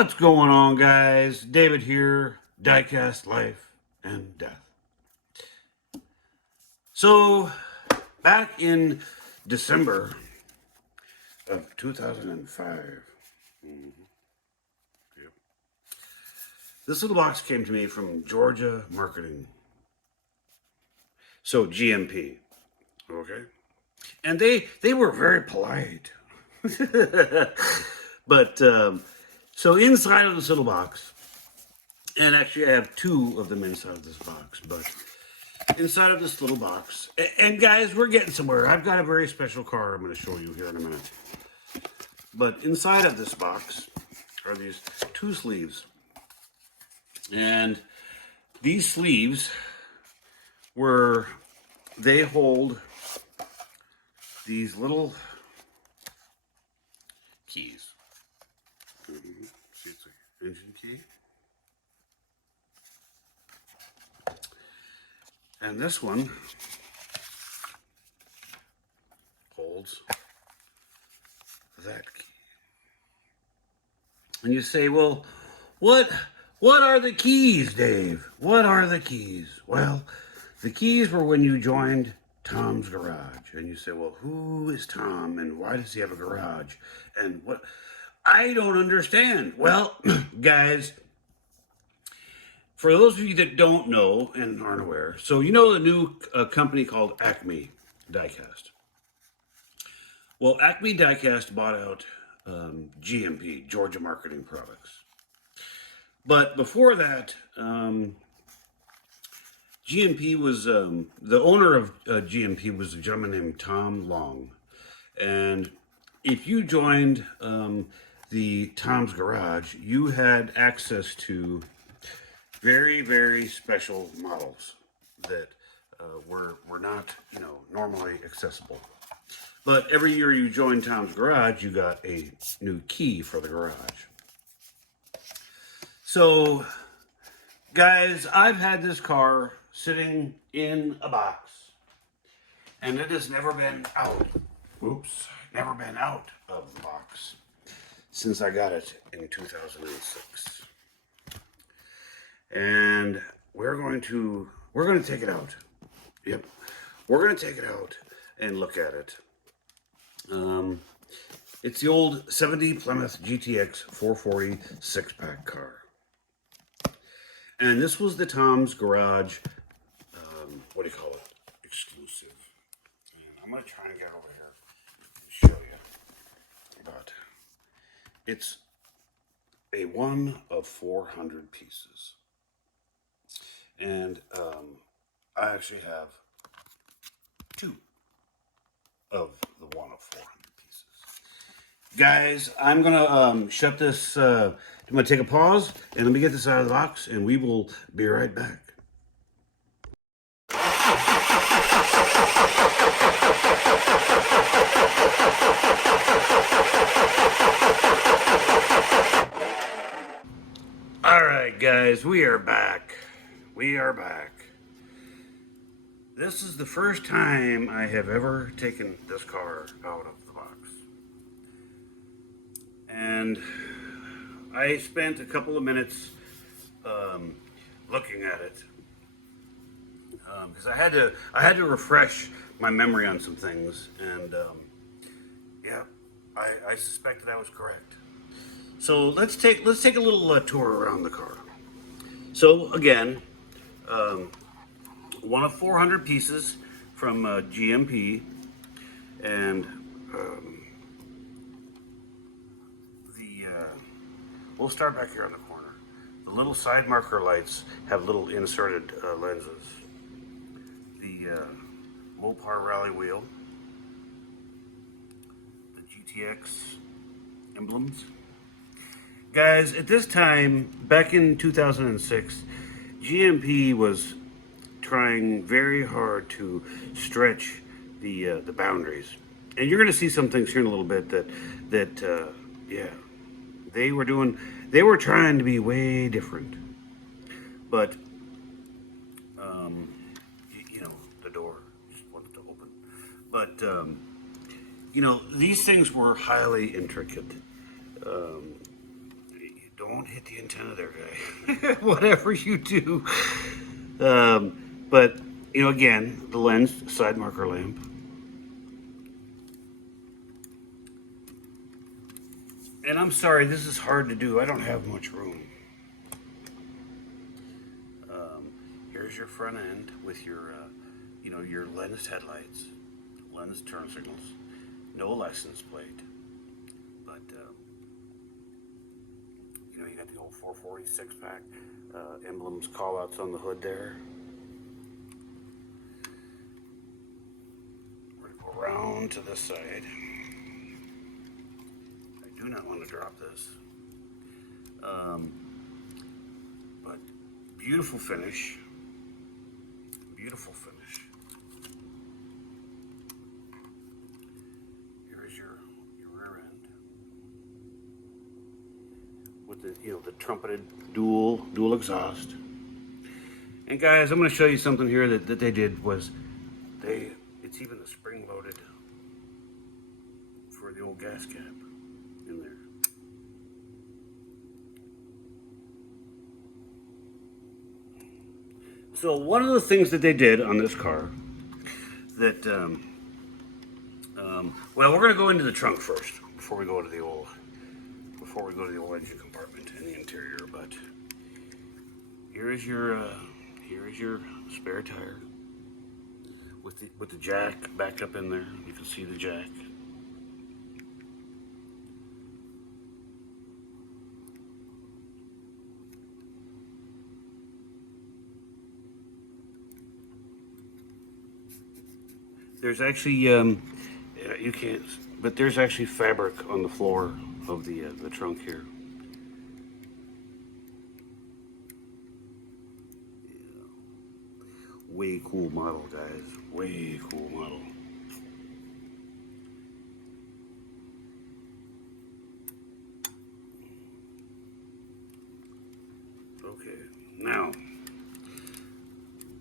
What's going on, guys? David here, Diecast Life and Death. So, back in December of 2005, this little box came to me from Georgia Marketing. So, GMP, okay? And they were very polite. But, so inside of this little box, and actually I have two of them inside of this box, but inside of this little box, and guys, we're getting somewhere. I've got a very special car I'm going to show you here in a minute. But inside of this box are these two sleeves. And these sleeves they hold these little keys. See, it's an engine key. And this one holds that key. And you say, well, what are the keys, Dave? What are the keys? Well, the keys were when you joined Tom's Garage. And you say, well, who is Tom and why does he have a garage? And what? I don't understand. Well, guys, for those of you that don't know and aren't aware, so you know the new company called Acme Diecast. Well, Acme Diecast bought out GMP, Georgia Marketing Products. But before that, GMP was, the owner of GMP was a gentleman named Tom Long. And if you joined the Tom's Garage, you had access to very, very special models that were not, normally accessible. But every year you joined Tom's Garage, you got a new key for the garage. So, guys, I've had this car sitting in a box, and it has never been out. Oops, never been out of the box since I got it in 2006. And we're going to take it out. Yep, we're going to take it out and look at it. It's the old 70 Plymouth GTX 440 six-pack car. And this was the Tom's Garage, what do you call it? Exclusive. And I'm going to try and get over here and show you. But it's a one of 400 pieces. And I actually have two of the one of 400 pieces. Guys, I'm going to shut this, I'm going to take a pause, and let me get this out of the box, and we will be right back. All right, guys, we are back. We are back. This is the first time I have ever taken this car out of the box. And I spent a couple of minutes looking at it because I had to refresh my memory on some things, and yeah, I suspected I was correct. So let's take a little tour around the car. So again, one of 400 pieces from GMP, and we'll start back here on the corner. The little side marker lights have little inserted lenses. The Mopar rally wheel, the GTX emblems. Guys, at this time, back in 2006, GMP was trying very hard to stretch the boundaries. And you're going to see some things here in a little bit that yeah, they were trying to be way different. But the door just wanted to open. But these things were highly intricate. Don't hit the antenna there, guy. Whatever you do. But, you know, again, the lens side marker lamp. And I'm sorry, this is hard to do. I don't have much room. Here's your front end with your, you know, your lens headlights, lens turn signals, no license plate, but you know, you got the old 446 pack emblems, callouts on the hood there. We're gonna go around to this side. I do not want to drop this, but beautiful finish. Beautiful finish. Here's your rear end with the, you know, the trumpeted dual exhaust. And guys, I'm going to show you something here that they did was it's even a spring loaded for the old gas cap in there. So one of the things that they did on this car that, well, we're going to go into the trunk first before we go to the old engine compartment and the interior. But here is your spare tire with the jack back up in there. You can see the jack. There's actually, you can't, but there's actually fabric on the floor of the trunk here. Yeah. Way cool model, guys. Way cool model. Okay, now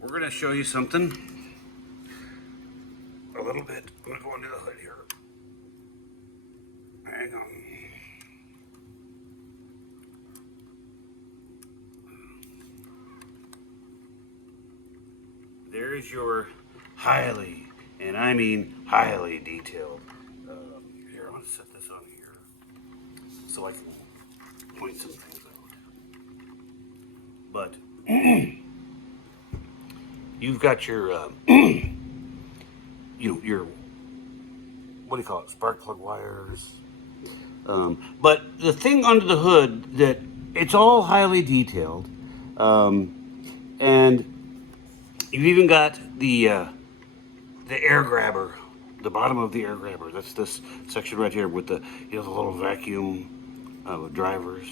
we're gonna show you something. A little bit. I'm gonna go under the hood here. Hang on. There is your highly, and I mean highly detailed. Here, I'm gonna set this on here so I can point some things out. But you've got your your, what do you call it, spark plug wires. But the thing under the hood, that it's all highly detailed, and you've even got the air grabber, the bottom of the air grabber. That's this section right here with the, you know, the little vacuum drivers.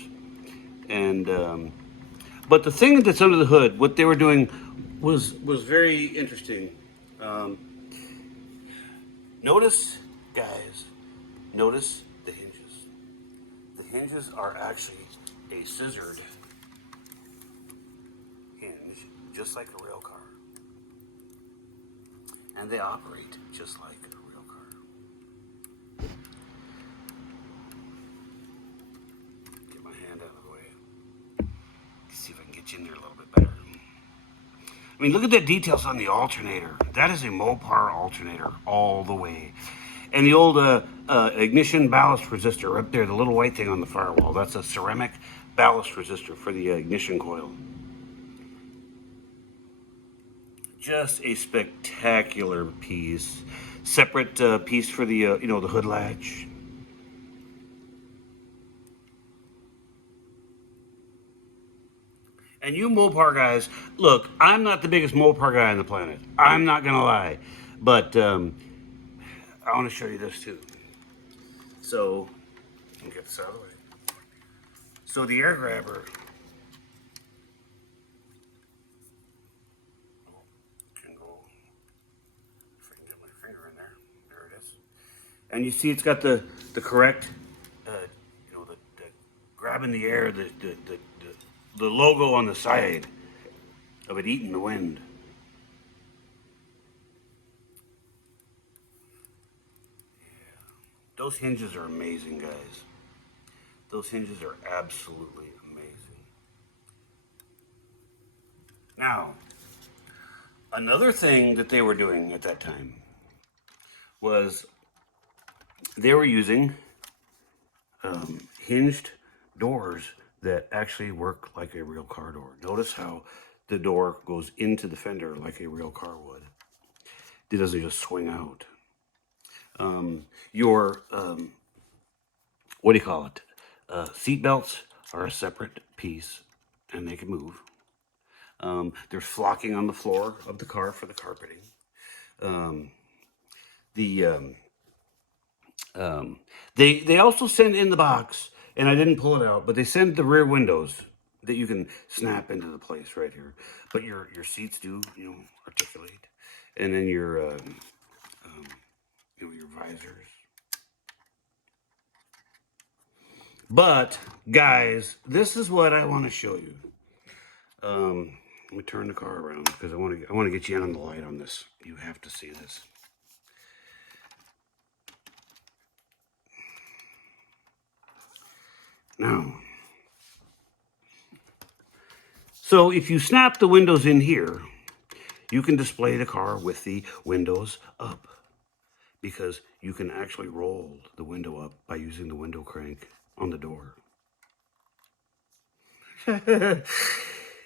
And but the thing that's under the hood, what they were doing was very interesting. Notice, guys, notice the hinges. The hinges are actually a scissored hinge, just like a rail car. And they operate just like a rail car. Get my hand out of the way. See if I can get you in there a little bit better. I mean, look at the details on the alternator. That is a Mopar alternator all the way. And the old ignition ballast resistor up there, the little white thing on the firewall, that's a ceramic ballast resistor for the ignition coil. Just a spectacular piece. Separate piece for the, you know, the hood latch. And you Mopar guys, look, I'm not the biggest Mopar guy on the planet. I'm not gonna lie. But I want to show you this too. So, let me get this out of the way. So the air grabber, can go, if I can get my finger in there, there it is. And you see it's got the correct, you know, the grabbing the air, the logo on the side of it eating the wind. Yeah. Those hinges are amazing, guys. Those hinges are absolutely amazing. Now, another thing that they were doing at that time was they were using hinged doors that actually work like a real car door. Notice how the door goes into the fender like a real car would. It doesn't just swing out. Your what do you call it? Seat belts are a separate piece, and they can move. There's flocking on the floor of the car for the carpeting. The they also send in the box, and I didn't pull it out, but they send the rear windows that you can snap into the place right here. But your seats do, articulate, and then your your visors. But guys, this is what I want to show you. Let me turn the car around because I want to get you in on the light on this. You have to see this. Now, so if you snap the windows in here, you can display the car with the windows up, because you can actually roll the window up by using the window crank on the door.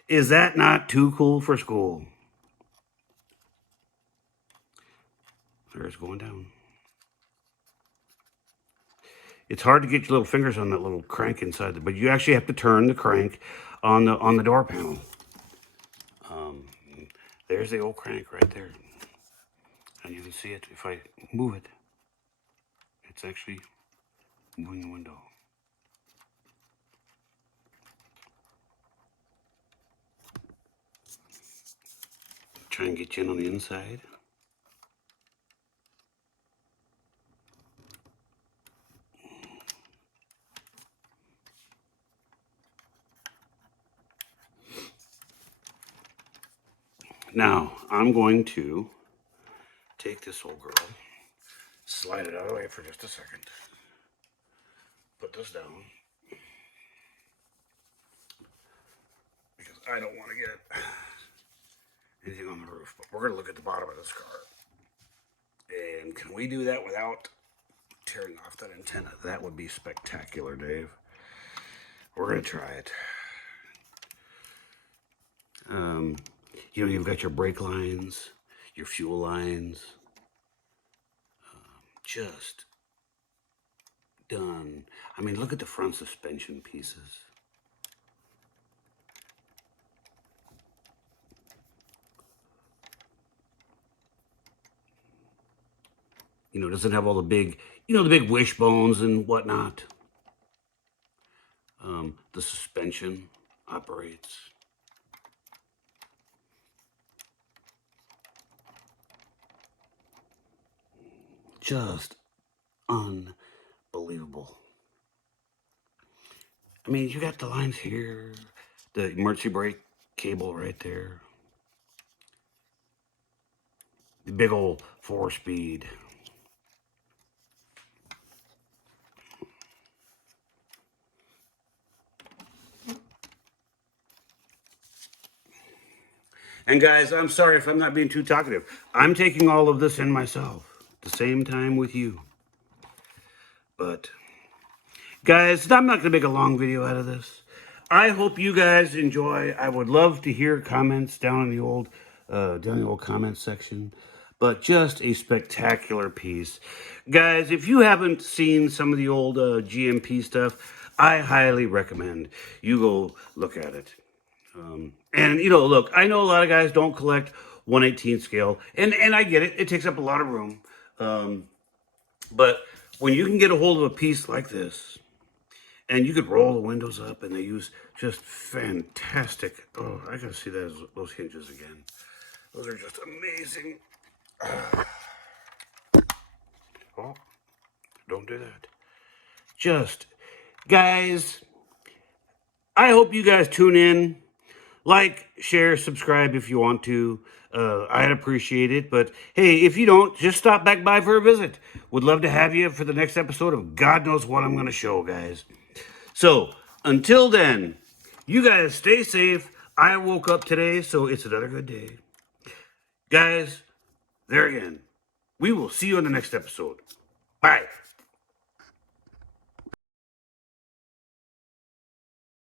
Is that not too cool for school? There's going down. It's hard to get your little fingers on that little crank inside, but you actually have to turn the crank on the door panel. There's the old crank right there, and you can see it if I move it. It's actually moving the window. Try and get you in on the inside. Now, I'm going to take this old girl, slide it out of the way for just a second, put this down, because I don't want to get anything on the roof, but we're going to look at the bottom of this car. And can we do that without tearing off that antenna? That would be spectacular, Dave. We're going to try it. You've got your brake lines, your fuel lines, just done. I mean, look at the front suspension pieces. Doesn't have all the big, the big wishbones and whatnot. The suspension operates. Just unbelievable. I mean, you got the lines here, the emergency brake cable right there, the big old 4-speed. And guys, I'm sorry if I'm not being too talkative. I'm taking all of this in myself at the same time with you. But guys, I'm not going to make a long video out of this. I hope you guys enjoy. I would love to hear comments down in the old comments section. But just a spectacular piece. Guys, if you haven't seen some of the old GMP stuff, I highly recommend you go look at it. And, look, I know a lot of guys don't collect 1/18 scale, and I get it. It takes up a lot of room. But when you can get a hold of a piece like this, and you could roll the windows up, and they use just fantastic. Oh, I gotta see those hinges again. Those are just amazing. Oh, don't do that. Just, guys, I hope you guys tune in. Like, share, subscribe if you want to. I'd appreciate it. But hey, if you don't, just stop back by for a visit. Would love to have you for the next episode of God knows what I'm going to show, guys. So, until then, you guys stay safe. I woke up today, so it's another good day. Guys, there again. We will see you on the next episode. Bye.